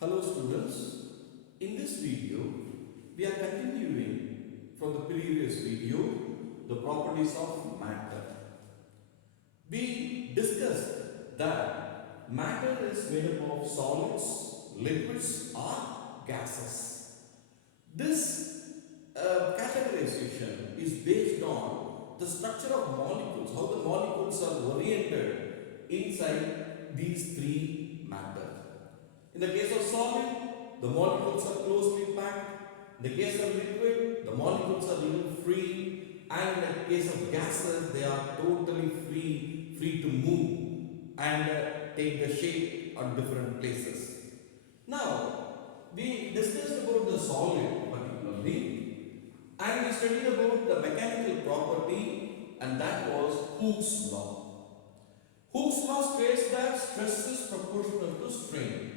Hello students, in this video we are continuing from the previous video the properties of matter. We discussed that matter is made up of solids, liquids or gases. This categorization is based on the structure of molecules, how the molecules are oriented inside these three matter. In the case of solid, the molecules are closely packed. In the case of liquid, the molecules are little free. And in the case of gases, they are totally free to move and take the shape on different places. Now, we discussed about the solid particularly, and we studied about the mechanical property, and that was Hooke's law. Hooke's law states that stress is proportional to strain.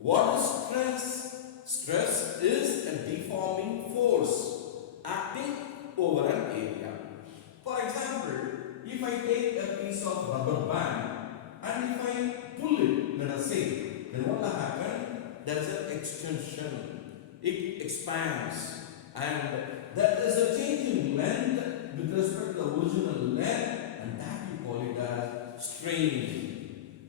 What is stress? Stress is a deforming force acting over an area. For example, if I take a piece of rubber band and if I pull it, let us say, then what will happen? There is an extension. It expands and there is a change in length with respect to the original length, and that we call it as strain.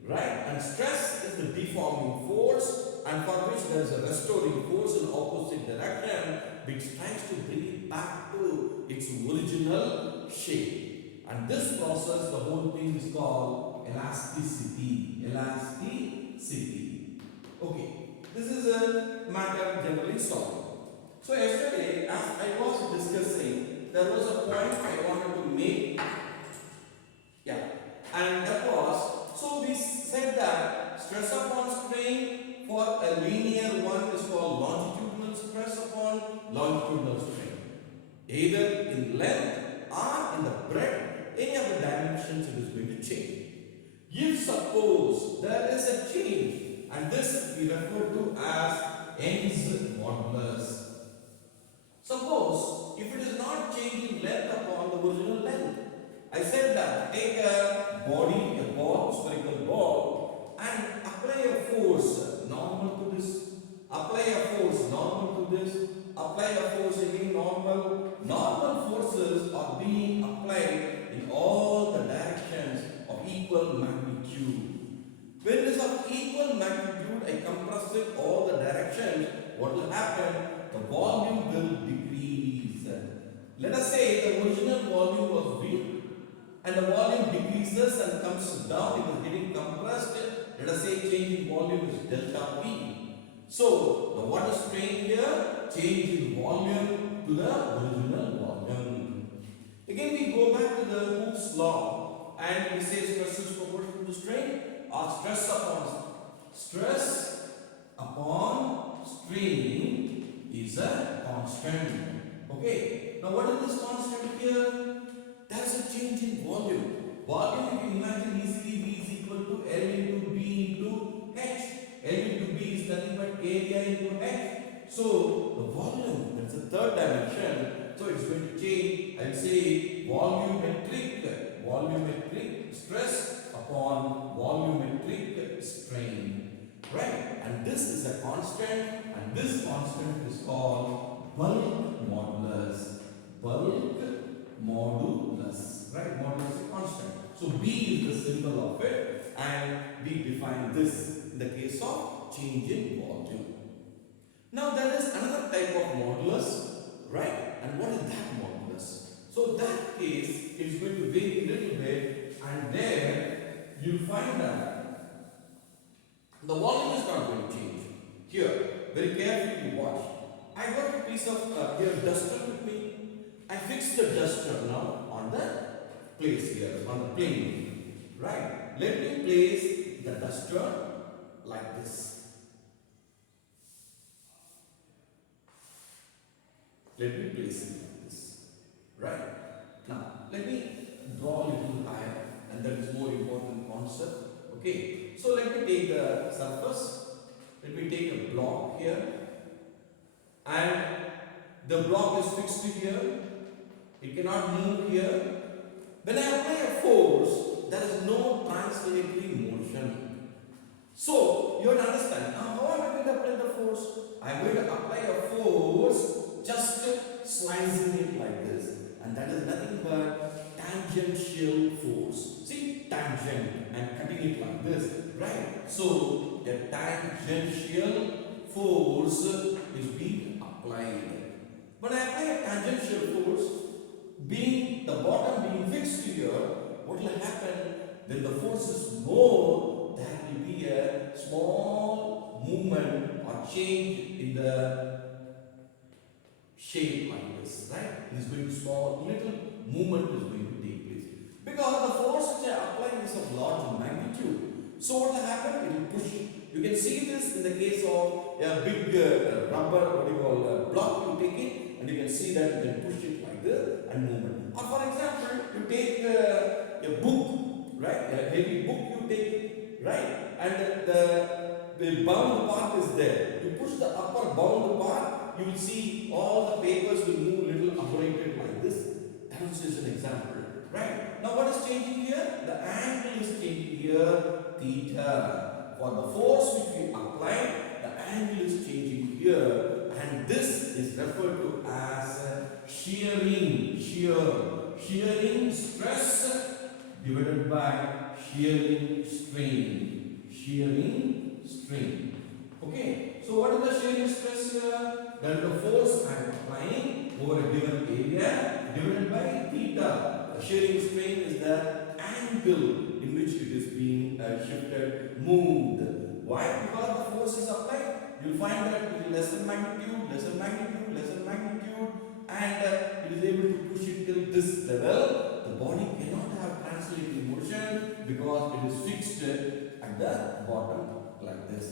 Right? And stress is the deforming force, and for which there is a restoring force in opposite direction which tries to bring it back to its original shape. And this process, the whole thing is called elasticity. Elasticity. Okay. This is a matter generally solved. So yesterday, as I was discussing, there was a point I wanted to make. Yeah. And that was, so we said that stress upon strain for a linear one is called longitudinal stress upon longitudinal strain. Either in length or in the breadth, any of the dimensions it is going to change. If suppose there is a change, and this we refer to as Young's modulus. Suppose if it is not changing length upon the original length, I said that take a body, a ball, spherical ball, and apply a force normal to this, apply a force normal to this, apply a force again normal. Normal forces are being applied in all the directions of equal magnitude. When it is of equal magnitude, I compress it all the directions. What will happen? The volume will decrease. Let us say the original volume was V, and the volume decreases and comes down, it is getting compressed. Let us say change in volume is delta V. So, the what is strain here? Change in volume to the original volume. Again, we go back to the Hooke's law and we say stress is proportional to strain, or stress upon strain is a constant. Okay. Now, what is this constant here? There is a change in volume. Volume, you can imagine easily V is equal to L into B into H. L into B is nothing but area into H. So, the volume, that's the third dimension. So, it's going to change. I will say volumetric stress upon volumetric strain. Right? And this is a constant, and this constant is called bulk modulus. Bulk modulus, right? Modulus is constant. So B is the symbol of it, and we define this in the case of change in volume. Now there is another type of modulus, right? And what is that modulus? So that case is going to vary a little bit, and there you find that the volume is not going to change. Here, very carefully watch. I got a piece of here duster with me. I fix the duster now on the place here, on the plane, right? Let me place the duster like this. Let me place it like this, right? Now, let me draw a little higher, and that is more important concept. Okay, so let me take the surface. Let me take a block here, and the block is fixed here. It cannot move here. When I apply a force, there is no translatory motion. So, you have to understand. Now, how am I I'm going to apply a force just slicing it like this. And that is nothing but tangential force. See, tangent, I'm cutting it like this, right? So, a tangential force is being applied. When I apply a tangential force, being the bottom being fixed here, what will happen when the force is more? There will be a small movement or change in the shape like this, right? It is going to small, little movement is going to take place. Because the force which I apply is of large magnitude. So what will happen? It will push. You can see this in the case of a big rubber, what do you call, block. You take it and you can see that you can push it like this and movement. Or for example, you take a book, right? A heavy book you take it, right? And the bound part is there. You push the upper bound part, you will see all the papers will move a little uprighted like this. That also is an example, right? Now what is changing here? The angle is changing here, theta. For the force which we apply, the angle is changing here, and this is referred to as shearing. Shearing stress divided by shearing strain. Shearing strain. Okay, so what is the shearing stress here? That is the force I am applying over a given area divided by theta. The shearing strain is the angle in which it is being shifted, moved. Why? Because the force is applied. You will find that it is lesser magnitude, lesser magnitude, lesser magnitude, and it is able to push it till this level. The body cannot have translating motion because it is fixed at the bottom like this.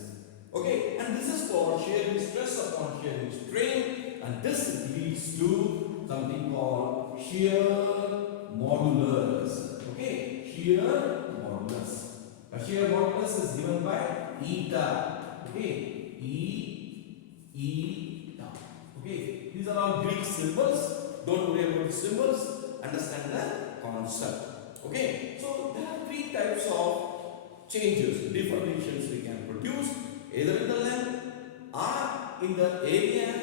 Okay, and this is called shearing stress upon shearing strain, and this leads to something called shear modulus. Okay, shear modulus. A shear modulus is given by eta. Okay, eta. Okay, these are all Greek symbols. Don't worry about the symbols. Understand the concept. Okay, so there are three types of changes, deformations we can produce, either in the length, or in the area,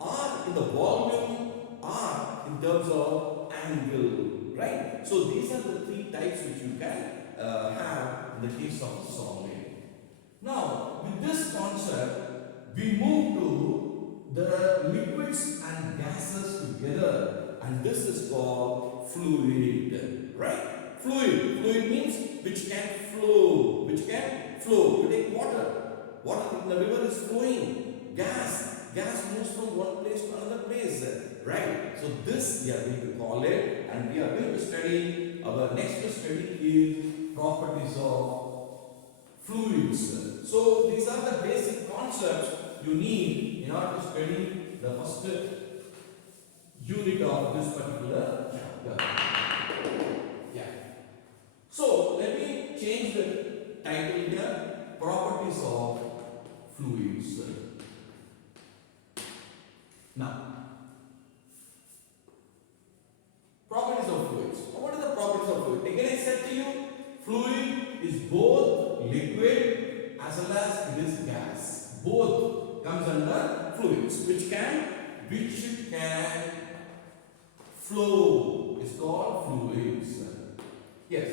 or in the volume, or in terms of angle. Right? So these are the three types which you can have in the case of a solid. Now, with this concept, we move to the liquids and gases together, and this is called fluid. Right? Fluid means which can flow. Which can flow. You take water. Water in the river is flowing. Gas moves from one place to another place. Right? So this we are going to call it, and we are going to study, our next study is properties of fluids. So these are the basic concepts you need in order to study the first unit of this particular chapter. Yeah. So let me change the title here, properties of fluids. Now, properties of fluids. What are the properties of fluid? Again, I said to you, fluid is both liquid as well as it is gas. Both comes under fluids, which can flow. It's called fluids. Yes.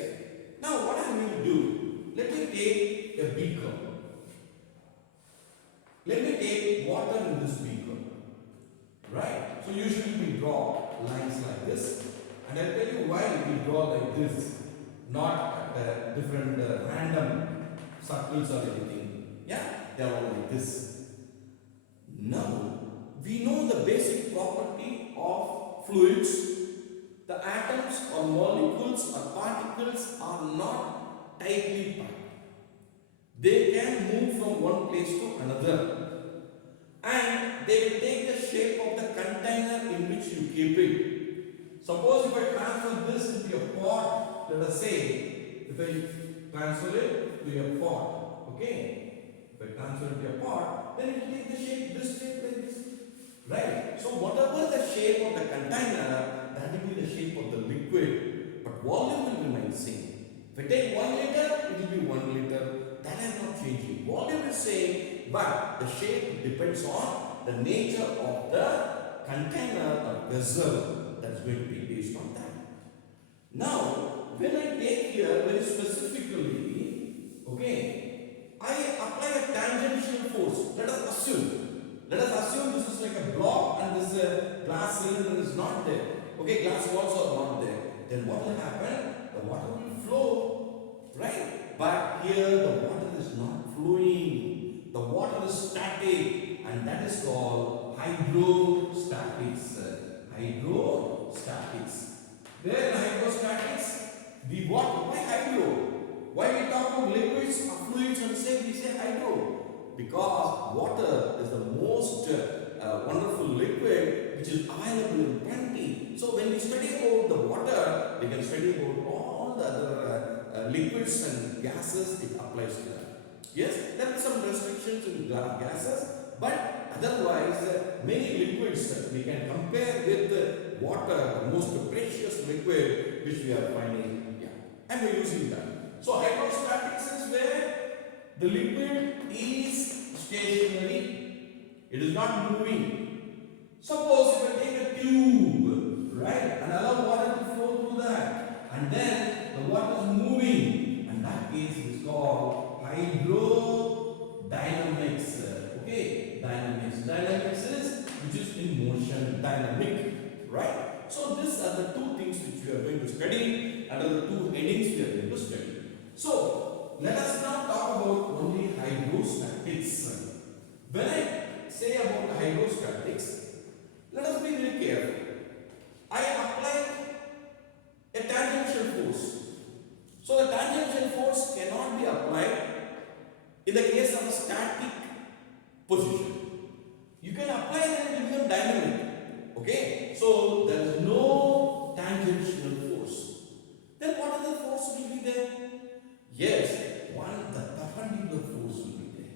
Now, what I'm going to do? Let me take a beaker. Let me take water in this beaker. Right? So usually we draw lines like this, and I'll tell you why we draw like this, not at different random circles or anything. Yeah, they are all like this. Now we know the basic property of fluids. The atoms or molecules or particles are not tightly packed. They can move from one place to another, and they will take the shape of the container in which you keep it. Suppose if I transfer this into a pot, let us say, if I transfer it to a pot, okay? If I transfer it to a pot, then it will take the shape, this shape like this, right? So whatever the shape of the container, that will be the shape of the liquid, but volume will remain same. If I take 1 liter, it will be 1 liter. That is not changing. Volume is same, but the shape depends on the nature of the container or vessel that is going to be based on that. Now, when I take here very specifically, okay, I apply a tangential force. Let us assume. Let us assume this is like a block and this glass cylinder is not there. Okay, glass walls are not there. Then what will happen? The water will flow, right? But here the water is not flowing. The water is static, and that is called hydrostatics. Hydrostatics. Where in hydrostatics? We what? Why hydro? Why we talk about liquids or fluids and say we say hydro? Because water is the most wonderful liquid which is available in plenty. So when we study about the water, we can study about all the other liquids and gases it applies to that. Yes, there are some restrictions in gases, but otherwise many liquids we can compare with water, the most precious liquid which we are finding. Yeah, and we are using that. So hydrostatics is where the liquid is stationary, it is not moving. Suppose if I take a tube, right, and allow water to flow through that, and then the water is moving, and that case is called hydrodynamics. Okay, dynamics. Dynamics is which is in motion, dynamic, right? So these are the two things which we are going to study, under the two headings we are going to study. So let us now talk about only hydrostatics. When I say about hydrostatics, let us be very careful. I apply a tangential force. So the tangential force cannot be applied in the case of a static position. You can apply it and it will become dynamic. Okay? So there is no tangential force. Then what other force will be there? Yes, the perpendicular force will be there.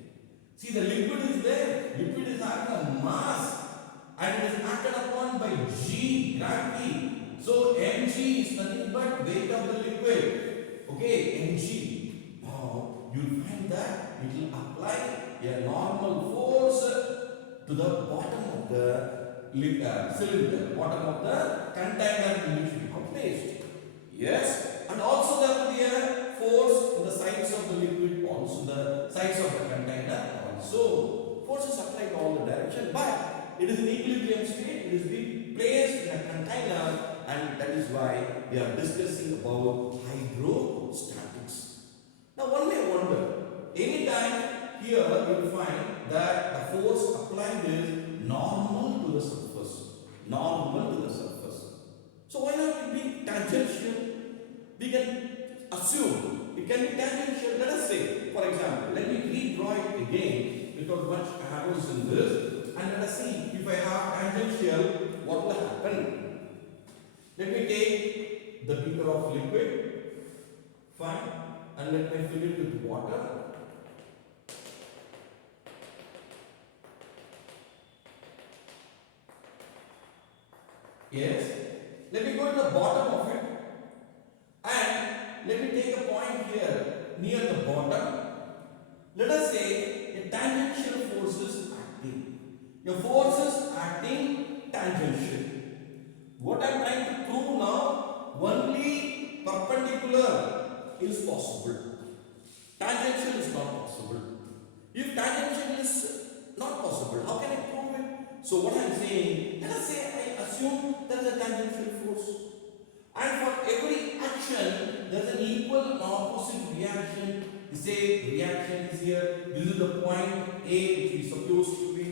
See, the liquid is there. Liquid is having a mass and it is acted upon by G, gravity. So mg is nothing but weight of the liquid. Okay, mg. Now you will find that it will apply a normal force to the bottom of the cylinder, bottom of the container in which we have placed. Yes, and also there will be a force in the sides of the liquid, also the sides of the container. Also, force is applied all the direction, but it is in equilibrium state. It is being placed in a container, and that is why we are discussing about hydrostatics. Now, one may wonder, anytime here you will find that the force applied is normal to the surface. Normal to the surface. So why not it be tangential? We can assume it can be tangential. Let us say, for example, let me redraw it again because much arrows in this, and let us see if I have tangential, what will happen. Let me take the beaker of liquid, fine, and let me fill it with water. Yes, let me go to the bottom of it, and let me take a point here near the bottom. Let us say a tangential force is acting. A force is acting tangential. What I am trying to prove now, only perpendicular is possible. Tangential is not possible. If tangential is not possible, how can I prove it? So what I am saying, let us say I assume there is a tangential force. And for every action, there is an equal and opposite reaction. We say reaction is here. This is the point A which we supposed to be.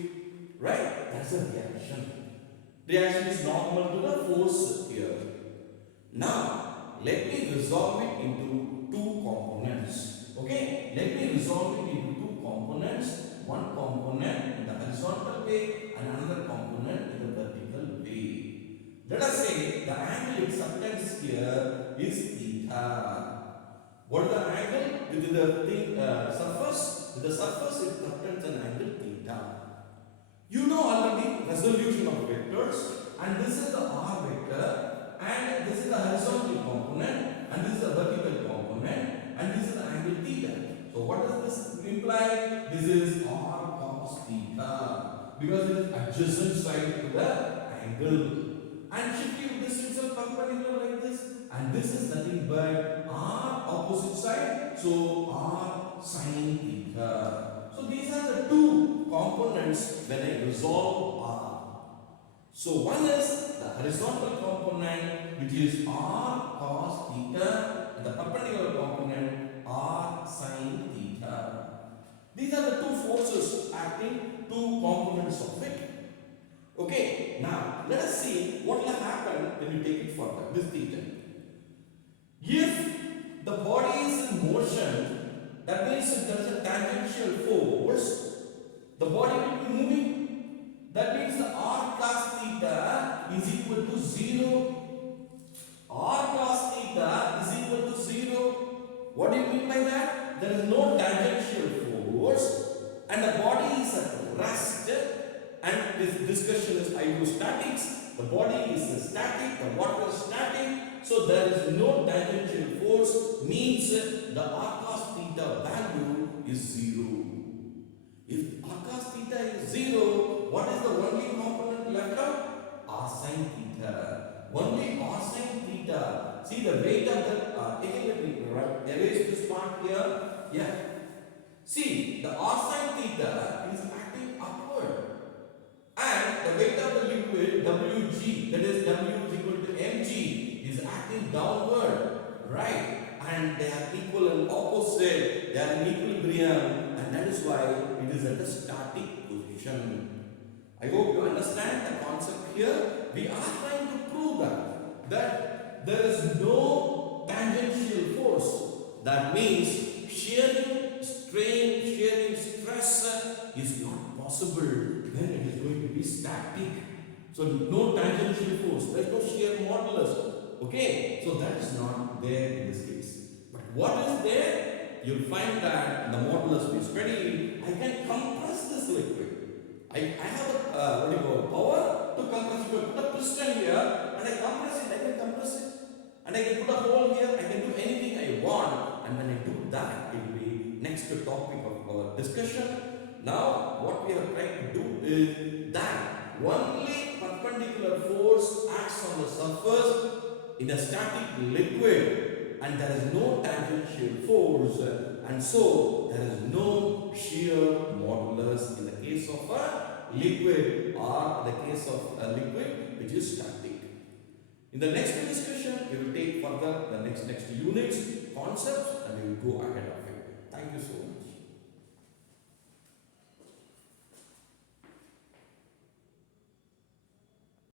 Right? That's a reaction. Reaction is normal to the force here. Now, let me resolve it into two components. Okay? Let me resolve it into two components. One component in the horizontal way and another component in the vertical way. Let us say the angle acceptance here is theta. What is the angle with the surface? With the surface acceptance an angle theta. You know already resolution of vectors, and this is the r vector, and this is the horizontal component, and this is the vertical component, and this is the angle theta. So what does this imply? This is r because it is adjacent side to the angle. And shift you this is a perpendicular like this, and this is nothing but r opposite side, so r sine theta. So these are the two components when I resolve r. So one is the horizontal component, which is r cos theta, and the perpendicular component r sine theta. These are the two forces acting, two components of it. Okay, now let us see what will happen when you take it further, this theta. If the body is in motion, that means if there is a tangential force, the body will be moving. That means the r cos theta is equal to 0. R cos theta is equal to 0. What do you mean by that? There is no tangential force and the body is at rest, and this discussion is hydrostatics. The body is static, the water is static, so there is no tangential force, means the r cos theta value is 0. If r cos theta is 0, what is the only component left out? R sin theta. Only r sin theta. See the weight of the again let me erase this part here. Yeah. See the r sin theta is acting upward, and the weight of the liquid Wg, that is W is equal to mg, is acting downward, right? And they are equal and opposite. They are in equilibrium, and that is why it is at a static position. I hope you understand the concept here. We are trying to prove that there is no tangential force. That means shearing strain, shearing stress is not possible when it is going to be static. So no tangential force, there is no shear modulus. Okay, so that is not there in this case. But what is there? You'll find that the modulus we studied, I can compress this liquid. I have a what do you call power to compress. If I put a piston here and I compress it, I can compress it. And I can put a hole here, I can do anything I want. And when I do that, it will be next topic of our discussion. Now, what we are trying to do is that only perpendicular force acts on the surface in a static liquid, and there is no tangential force, and so there is no shear modulus in the case of a liquid or the case of a liquid which is static. In the next discussion, we will take further the next units, concepts, and we will go ahead of it.